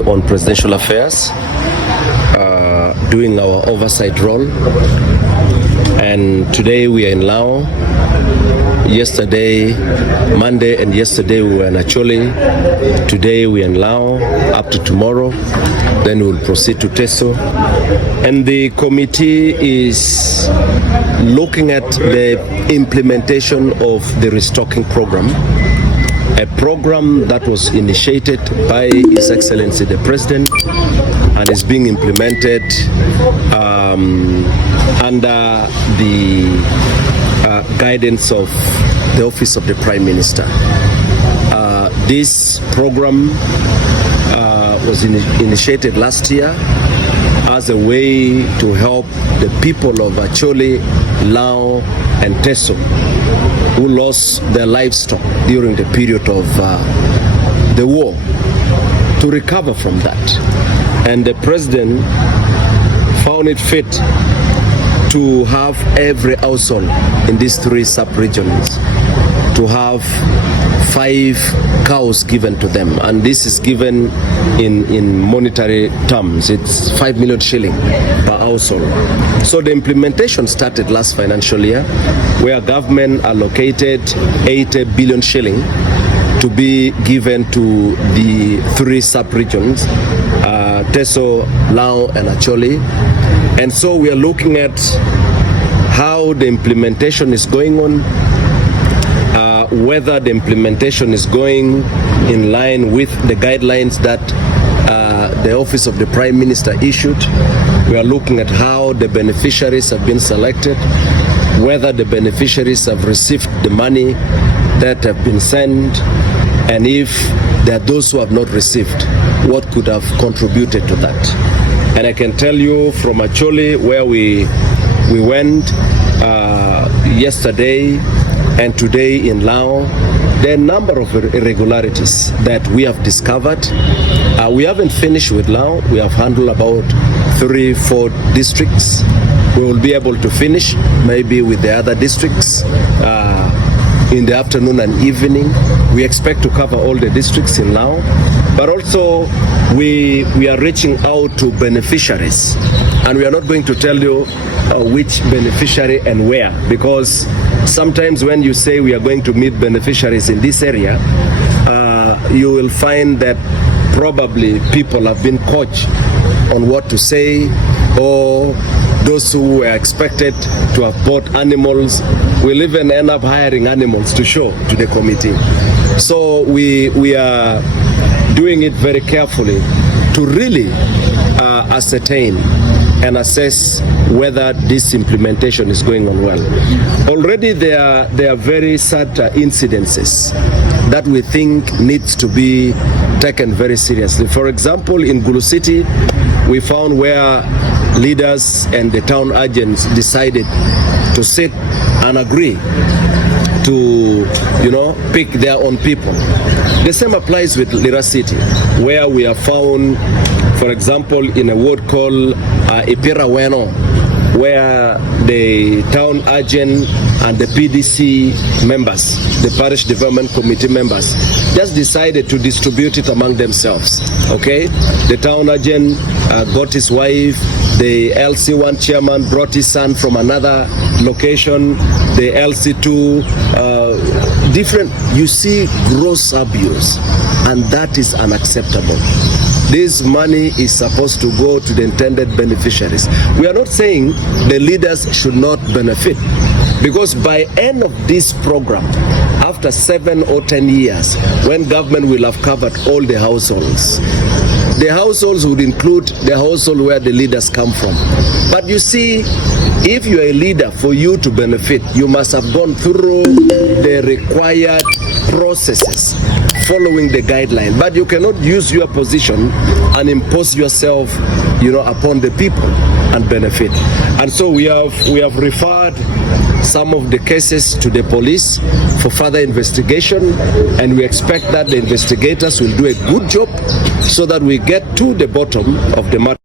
On presidential affairs, doing our oversight role, and today we are in Lao. Yesterday, Monday and yesterday we were in Acholi. Today we are in Lao up to tomorrow. Then we will proceed to Teso. And the committee is looking at the implementation of the Restocking program, a program that was initiated by His Excellency the President and is being implemented under the guidance of the Office of the Prime Minister. This program was initiated last year as a way to help the people of Acholi, Lao and Teso who lost their livestock during the period of the war, to recover from that. And the President found it fit to have every household in these three sub-regions to have 5 cows given to them, and this is given in monetary terms. It's 5 million shilling per household. So the implementation started last financial year, where government allocated 80 billion shilling to be given to the 3 sub-regions, Teso, Lao and Acholi. And so we are looking at how the implementation is going on, whether the implementation is going in line with the guidelines that the Office of the Prime Minister issued. We are looking at how the beneficiaries have been selected, whether the beneficiaries have received the money that have been sent, and if there are those who have not received, what could have contributed to that. And I can tell you from Acholi, where we went yesterday and today in Lao, there are a number of irregularities that we have discovered. We haven't finished with Lao. We have handled about 3-4 districts. We will be able to finish maybe with the other districts in the afternoon and evening. We expect to cover all the districts in Lao, but also we are reaching out to beneficiaries, and we are not going to tell you which beneficiary and where, because sometimes when you say we are going to meet beneficiaries in this area, you will find that probably people have been coached on what to say, or those who were expected to have bought animals will even end up hiring animals to show to the committee. So we are doing it very carefully to really ascertain and assess whether this implementation is going on well. Already there are very sad incidences that we think needs to be taken very seriously. For example, in Gulu City, we found where leaders and the town agents decided to sit and agree to, pick their own people. The same applies with Lira City, where we have found, for example, in a ward called Ipiraweno, where the town agent and the PDC members, the Parish Development Committee members, just decided to distribute it among themselves. Okay? The town agent got his wife, the LC1 chairman brought his son from another location, the LC2, different. You see gross abuse, and that is unacceptable. This money is supposed to go to the intended beneficiaries. We are not saying the leaders should not benefit, because by end of this program, after 7 or 10 years, when government will have covered all the households would include the household where the leaders come from. But you see, if you are a leader, for you to benefit, you must have gone through the required processes following the guideline. But you cannot use your position and impose yourself, upon the people and benefit. And so we have referred some of the cases to the police for further investigation, and we expect that the investigators will do a good job so that we get to the bottom of the matter.